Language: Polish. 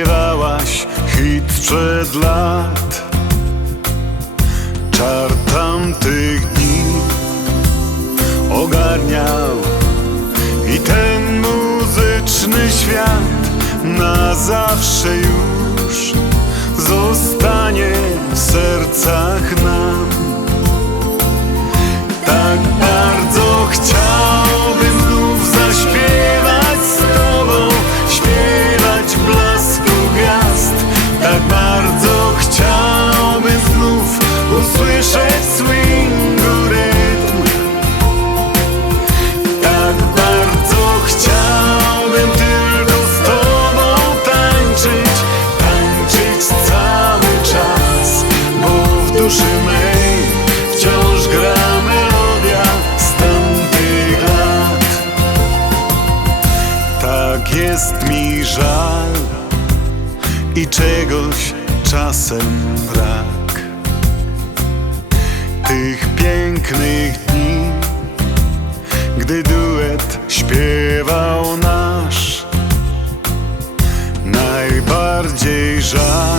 śpiewałaś hit sprzed lat. Czar tamtych dni ogarniał i ten muzyczny świat na zawsze już zostanie w sercach nam. Tak bardzo chciałbym znów zaśpiewać z tobą, śpiewać w blasku gwiazd. Tak bardzo chciałbym znów usłyszeć swingu rytm. Tak bardzo chciałbym tylko z tobą tańczyć, tańczyć cały czas, bo w duszy mej wciąż gra melodia z tamtych lat. Tak jest mi żal i czegoś czasem brak, tych pięknych dni, gdy duet śpiewał nasz. Najbardziej żal